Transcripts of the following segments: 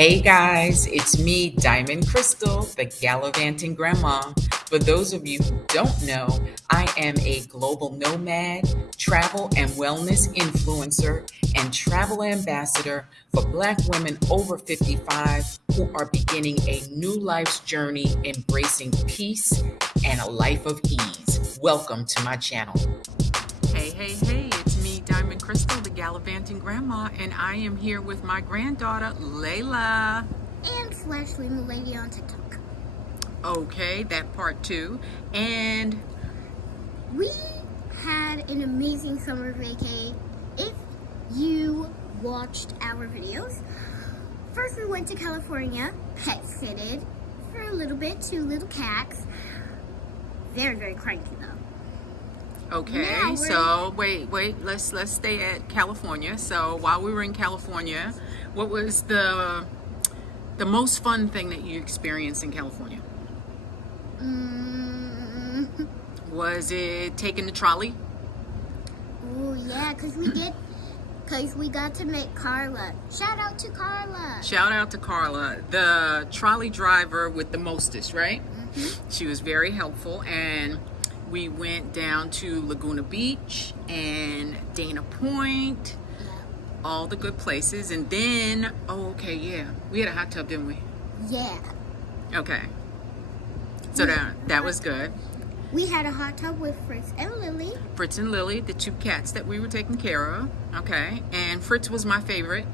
Hey guys, it's me, Diamond Crystal, the Gallivanting Grandma. For those of you who don't know, I am a global nomad, travel and wellness influencer, and travel ambassador for Black women over 55 who are beginning a new life's journey, embracing peace and a life of ease. Welcome to my channel. Hey, it's me, Diamond Crystal, the Gallivanting Grandma, and I am here with my granddaughter, Laila. And slash lady on TikTok. Okay, that part too. And we had an amazing summer vacay. If you watched our videos, first we went to California, pet sitted for a little bit, 2 little cats. Very, very cranky though. Okay, so wait, let's stay at California. So while we were in California, what was the most fun thing that you experienced in California? Was it taking the trolley? Oh yeah, because we got to meet Carla. Shout out to Carla. Shout out to Carla, the trolley driver with the mostest, right? Mm-hmm. She was very helpful, and we went down to Laguna Beach and Dana Point, all the good places. And then, we had a hot tub, didn't we? Yeah. Okay. So that was good. We had a hot tub with Fritz and Lily. Fritz and Lily, the 2 cats that we were taking care of. Okay. And Fritz was my favorite.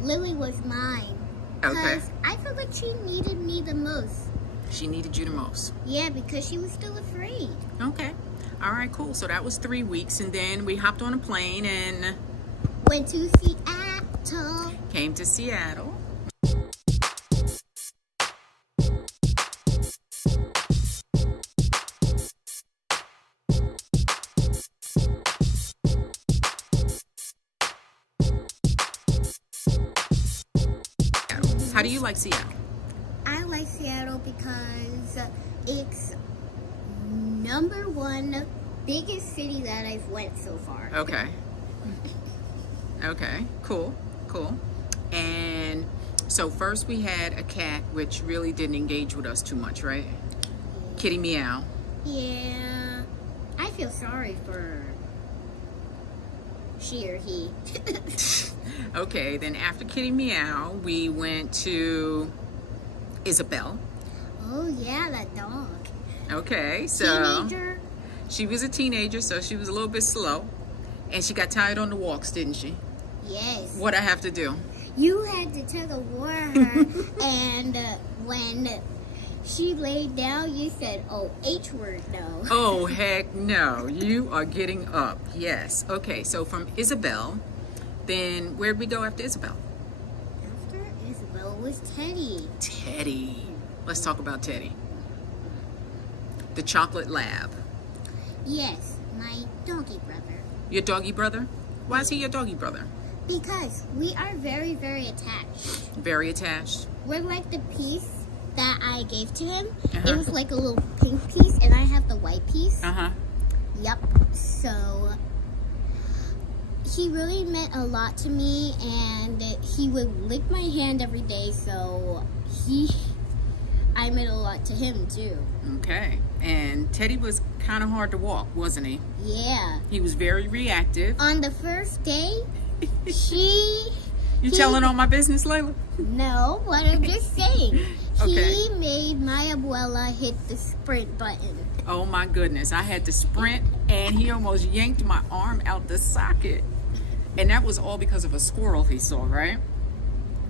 Lily was mine. Okay. Because I felt like she needed me the most. She needed you the most. Yeah, because she was still afraid. Okay. All right, cool. So that was 3 weeks, and then we hopped on a plane and went to Seattle. Came to Seattle. How do you like Seattle? I like Seattle because it's #1 biggest city that I've went so far. Okay. Okay, cool. And so first we had a cat which really didn't engage with us too much, right? Kitty Meow. Yeah. I feel sorry for she or he. Okay, then after Kitty Meow, we went to Isabel. Oh yeah, that dog. Okay, so teenager. She was a teenager, so she was a little bit slow, and she got tired on the walks, didn't she? Yes. What I have to do? You had to tug of war her, and when she laid down, you said, "Oh, H word, no." Oh heck no! You are getting up. Yes. Okay, so from Isabel, then where'd we go after Isabel? After Isabel was Teddy. Teddy. Let's talk about Teddy. The chocolate lab. Yes, my doggy brother. Your doggy brother? Why is he your doggy brother? Because we are very, very attached. Very attached? We're like the piece that I gave to him. It was like a little pink piece, and I have the white piece. Yep. So he really meant a lot to me, and he would lick my hand every day, so I meant a lot to him too. Okay. And Teddy was kind of hard to walk, wasn't he? Yeah. He was very reactive. On the first day, You telling all my business, Layla? No, what I'm just saying. Okay. He made my abuela hit the sprint button. Oh my goodness. I had to sprint, and he almost yanked my arm out the socket. And that was all because of a squirrel he saw, right?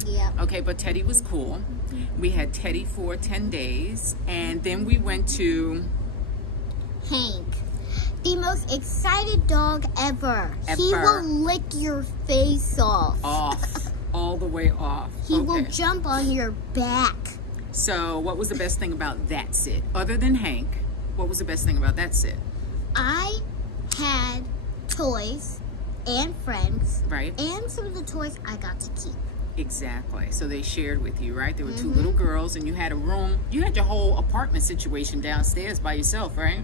Yeah. Okay, but Teddy was cool. We had Teddy for 10 days, and then we went to Hank, the most excited dog ever. He will lick your face off. All the way off. He will jump on your back. So what was the best thing about that sit? Other than Hank, what was the best thing about that sit? I had toys and friends. Right. And some of the toys I got to keep. Exactly. So they shared with you, right? There were 2 little girls, and you had a room. You had your whole apartment situation downstairs by yourself, right?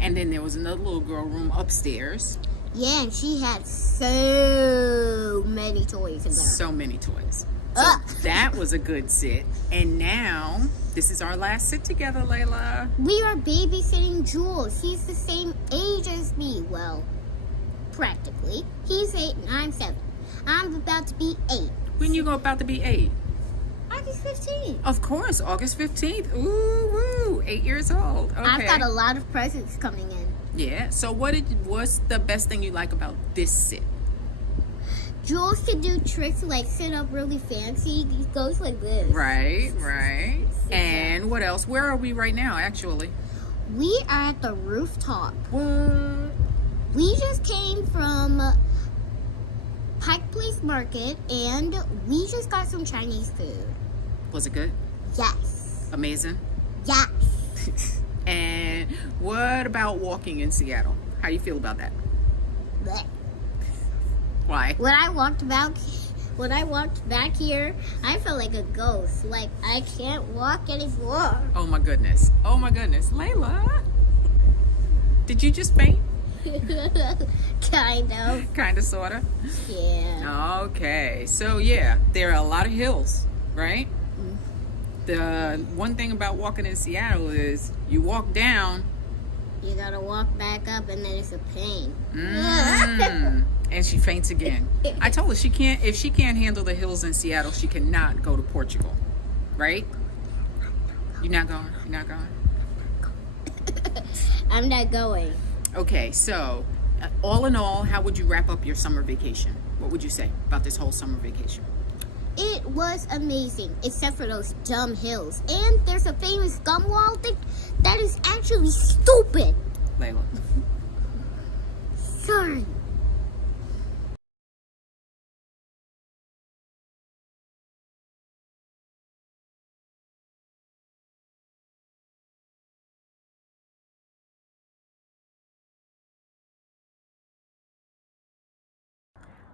And then there was another little girl room upstairs. Yeah, and she had so many toys in there. So many toys. So that was a good sit. And now, this is our last sit together, Layla. We are babysitting Jules. He's the same age as me. Well, practically. He's 8 and I'm 7. I'm about to be 8. When you about to be 8? August 15th. Of course, August 15th. Ooh, woo, 8 years old. Okay. I've got a lot of presents coming in. Yeah. So what's the best thing you like about this sit? Jules can do tricks like sit up really fancy. He goes like this. Right. And what else? Where are we right now, actually? We are at the rooftop. What? We just came from Pike Place Market and we just got some Chinese food. Was it good? Yes. Amazing? Yes. And what about walking in Seattle? How do you feel about that? Blech. Why? When I walked back here, I felt like a ghost. Like I can't walk anymore. Oh my goodness. Layla, did you just faint? Kind of. Kind of, sort of? Yeah. Okay. So yeah, there are a lot of hills, right? The one thing about walking in Seattle is you walk down. You gotta walk back up and then it's a pain. And she faints again. I told her if she can't handle the hills in Seattle, she cannot go to Portugal. Right? You're not going? I'm not going. Okay, so all in all, how would you wrap up your summer vacation? What would you say about this whole summer vacation? It was amazing, except for those dumb hills. And there's a famous gum wall thing that is actually stupid. Layla. Sorry.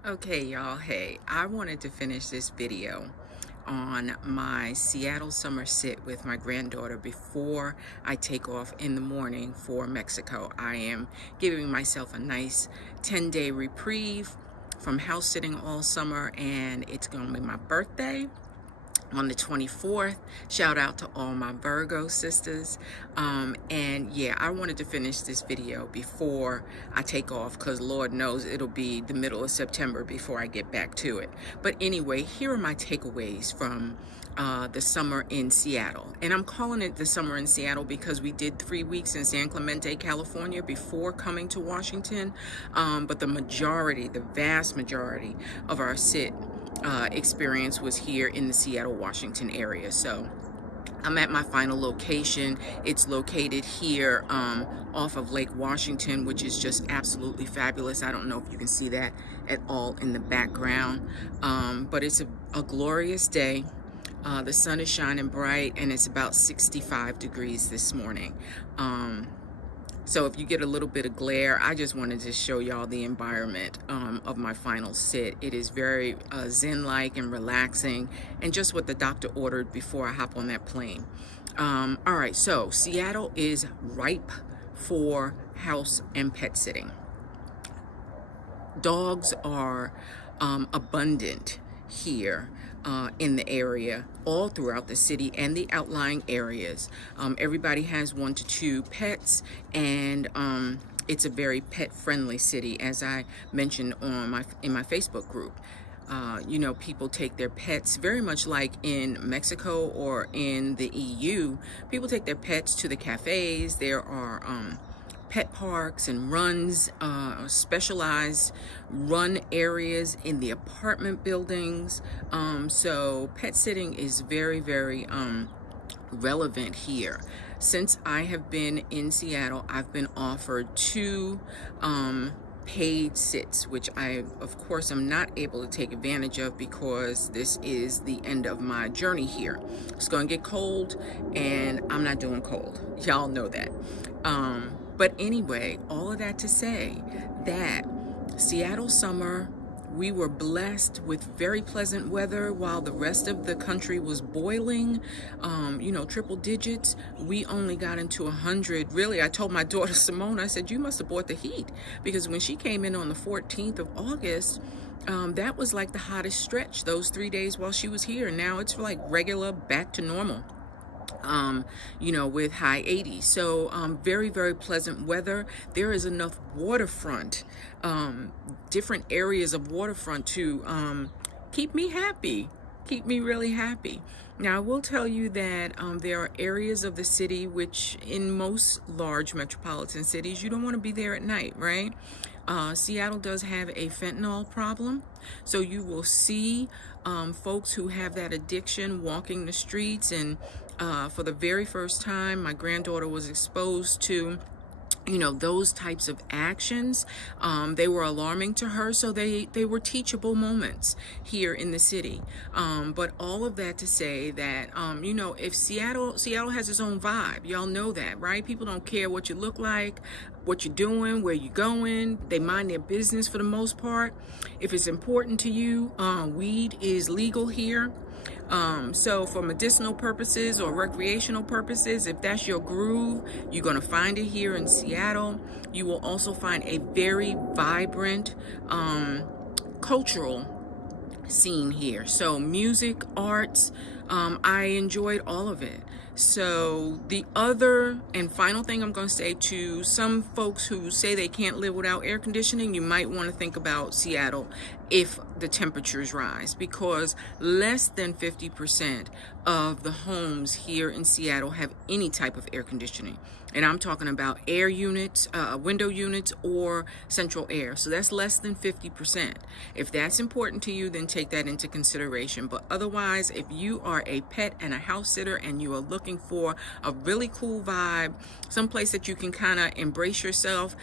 Okay, y'all. Hey, I wanted to finish this video on my Seattle summer sit with my granddaughter before I take off in the morning for Mexico. I am giving myself a nice 10-day reprieve from house sitting all summer, and it's going to be my birthday on the 24th. Shout out to all my Virgo sisters. And yeah, I wanted to finish this video before I take off, because Lord knows it'll be the middle of September before I get back to it. But anyway, here are my takeaways from the summer in Seattle. And I'm calling it the summer in Seattle because we did 3 weeks in San Clemente, California before coming to Washington. But the vast majority of our sit experience was here in the Seattle, Washington area. So I'm at my final location. It's located here off of Lake Washington, which is just absolutely fabulous. I don't know if you can see that at all in the background, but it's a glorious day. The sun is shining bright and it's about 65 degrees this morning. So if you get a little bit of glare, I just wanted to show y'all the environment of my final sit. It is very zen-like and relaxing, and just what the doctor ordered before I hop on that plane. All right, so Seattle is ripe for house and pet sitting. Dogs are abundant here in the area, all throughout the city and the outlying areas. Everybody has 1 to 2 pets, and it's a very pet-friendly city, as I mentioned on in my Facebook group. You know, people take their pets, very much like in Mexico or in the EU. People take their pets to the cafes. There are pet parks and runs, specialized run areas in the apartment buildings. So pet sitting is very, very relevant here. Since I have been in Seattle, I've been offered 2 paid sits, which I, of course, am not able to take advantage of because this is the end of my journey here. It's going to get cold, and I'm not doing cold. Y'all know that. But anyway, all of that to say that Seattle summer We were blessed with very pleasant weather while the rest of the country was boiling, triple digits. We only got into 100. Really, I told my daughter Simone, I said, you must have bought the heat, because when she came in on the 14th of August, that was like the hottest stretch those 3 days while she was here. Now it's like regular, back to normal. With high 80s. So very, very pleasant weather. There is enough waterfront, different areas of waterfront to keep me happy, keep me really happy. Now, I will tell you that there are areas of the city which, in most large metropolitan cities, you don't want to be there at night, right? Seattle does have a fentanyl problem, so you will see folks who have that addiction walking the streets. And for the very first time, my granddaughter was exposed to those types of actions. They were alarming to her, so they were teachable moments here in the city. But all of that to say that, if Seattle has its own vibe, y'all know that, right? People don't care what you look like, what you're doing, where you're going. They mind their business for the most part. If it's important to you, weed is legal here. So for medicinal purposes or recreational purposes, if that's your groove, you're going to find it here in Seattle. You will also find a very vibrant cultural scene here. So music, arts, I enjoyed all of it. So the other and final thing I'm going to say to some folks who say they can't live without air conditioning, you might want to think about Seattle if the temperatures rise, because less than 50% of the homes here in Seattle have any type of air conditioning. And I'm talking about air units, window units, or central air. So that's less than 50%. If that's important to you, then take that into consideration. But otherwise, if you are a pet and a house sitter and you are looking for a really cool vibe, someplace that you can kind of embrace yourself,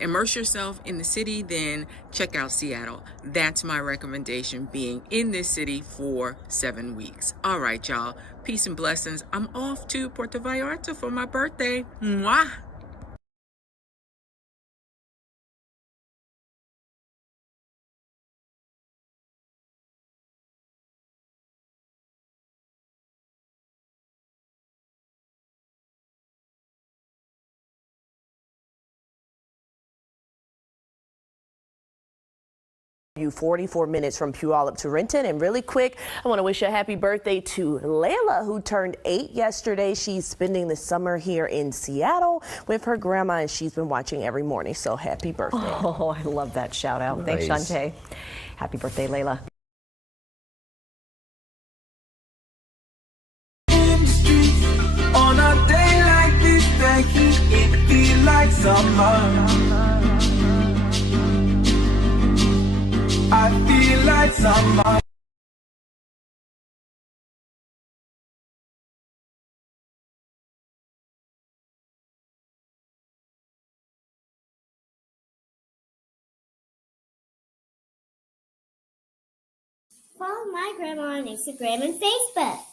immerse yourself in the city, then check out Seattle. That's my recommendation, being in this city for 7 weeks. All right, y'all. Peace and blessings. I'm off to Puerto Vallarta for my birthday. Mwah! You 44 minutes from Puyallup to Renton. And really quick, I want to wish a happy birthday to Laila, who turned 8 yesterday. She's spending the summer here in Seattle with her grandma, and she's been watching every morning. So happy birthday. Oh, I love that shout out. Nice. Thanks, Shantae. Happy birthday, Laila. On a day like this, the heat, it feels like summer. I feel like summer. Follow my grandma on Instagram and Facebook.